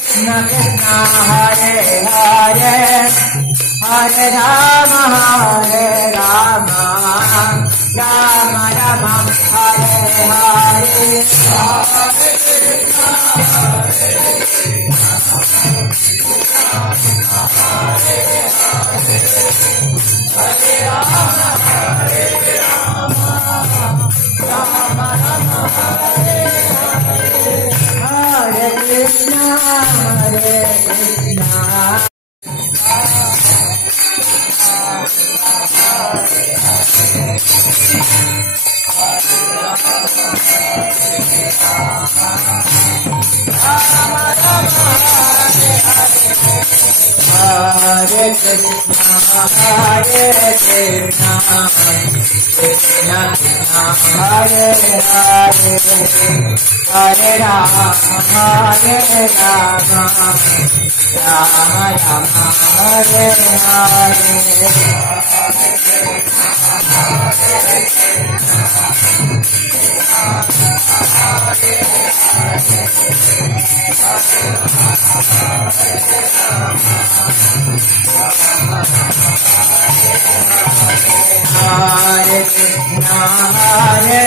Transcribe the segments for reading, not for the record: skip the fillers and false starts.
Krishna Krishna Hare Hare Hare Rama Rama Rama Hare Hare Hare Krishna Hare Krishna Hare Krishna Krishna Krishna Hare Hare Hare Rama Rama Rama Hare Hare Hare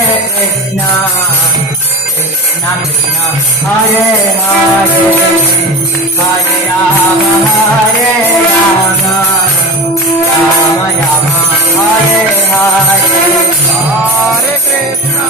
Krishna Krishna Krishna Hare Hare Hare Rama Rama Rama Hare Hare Hare Krishna Hare Krishna